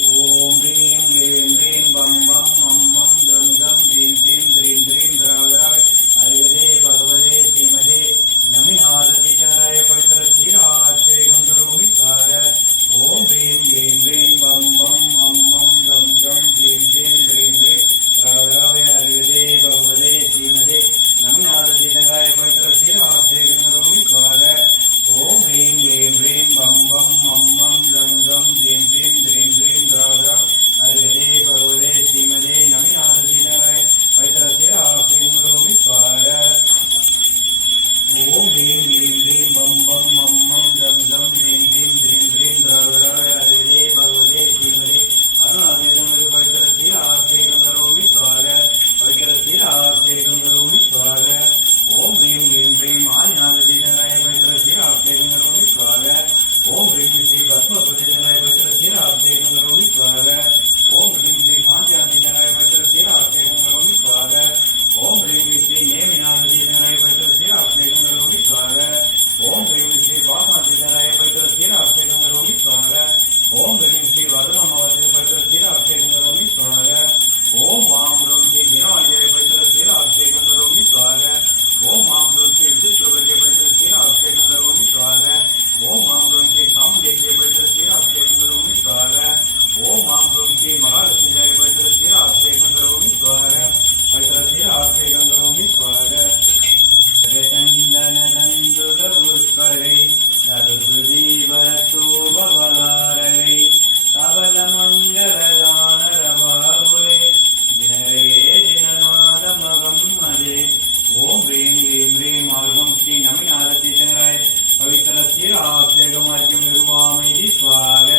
Om Rim சிராட்சகமர்யம் நிர்வாமை விஸ்வாக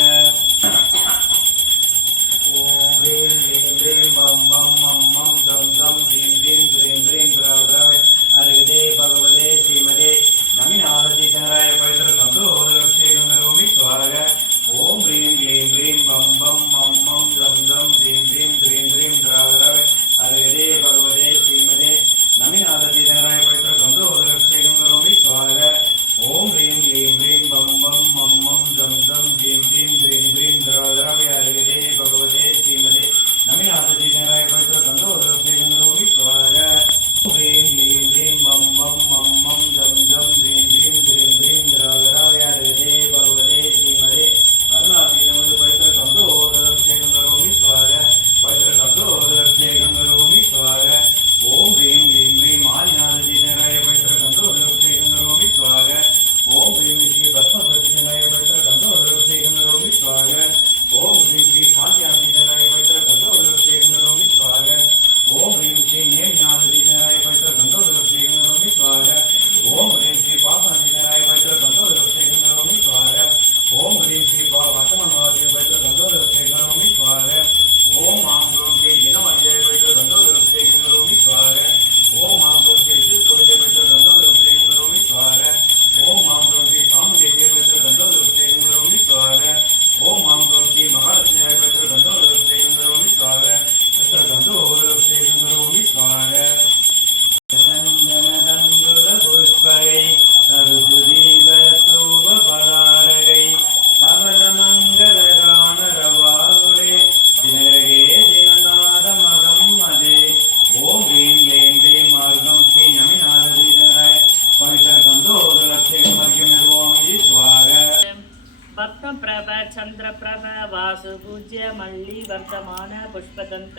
Bye bye. चन्द्रप्रभवासुपूज्य मल्लिवर्तमान Pushpadant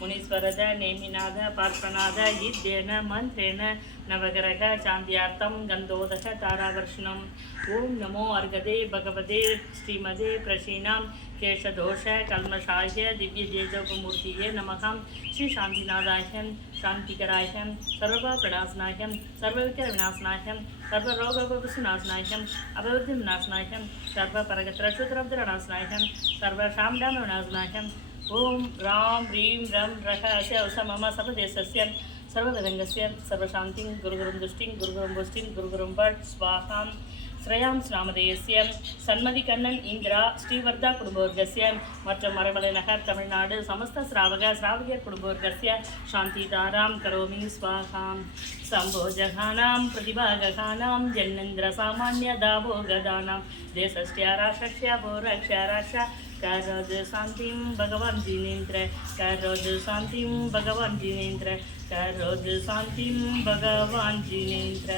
मुनीश्वरद नेमिनाद पार्पनाद ईद्येन मन्त्रेण नवग्रह चान्द्यार्थं गंधोदक तारावर्षण ओं नमो अर्गदे भगवते श्रीमदे प्रशीना केशदोष कल्मषाय दिव्यजेजोपमूर्तये नमः। श्रीशान्तिनादाह्यं शान्तिकराह्यं सर्वप्रणाशनाह्यं सर्वविकरविनाशनाह्यं सर्वरोगोपसुनाशनाह्यम् अभिवृद्धिं नाशनाह्यं सर्वपरगत्रशूत्रं समुद्रनाशनायं सर्वेषां डामनाशनायं ॐ रां ह्रीं रं रः अस्य अवस मम सर्वदेशस्य सर्वविदङ्गस्य सर्वशान्तिं गुरुगुरुं दृष्टिं गुरुगुरुं पुष्टिं गुरुगुरुं भट् स्वाहां ஸ்ரேயாம்ஸ் ராமதேசியம் சண்மதி கண்ணன் இந்திரா ஸ்ரீவர்தா குடும்பவர்கசியம் மற்றும் மரவலை நகர் தமிழ்நாடு சமஸ்த ஸ்ராவக ஸ்ராவகர் குடும்பவர்கசிய சாந்தி தாராம் கரோமி ஸ்வாகாம். சம்போ ஜகானாம் பிரதிபாககானாம் ஜன்னந்திர சாமானிய தாபோகதானாம். தேசஸ்யா ராஷ்யா போரக்ஷா ராஷா கரோது சாந்திம் பகவான் ஜினேந்திர கரோது சாந்திம் பகவான் ஜினேந்திர கரோது சாந்திம் பகவான் ஜினேந்திர.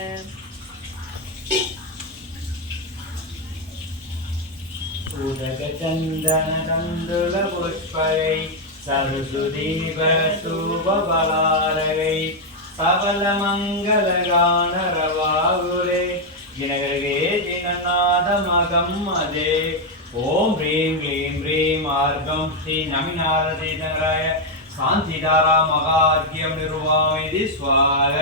உதகச்சந்தனகந்துலபுஷ்பகை சரசுதீபஸ்தூபபலாரகை சபலமங்கலகானரவாகுலே தினகரகே தினநாதமகம் அதே. ஓம் ஹ்ரீம் க்ளீம் ஹ்ரீம் ஆர்கம் ஸ்ரீ நமிநாரதீதராய சாந்திதாரா மகார்க்கியம் நிர்வாமிதி ஸ்வாக.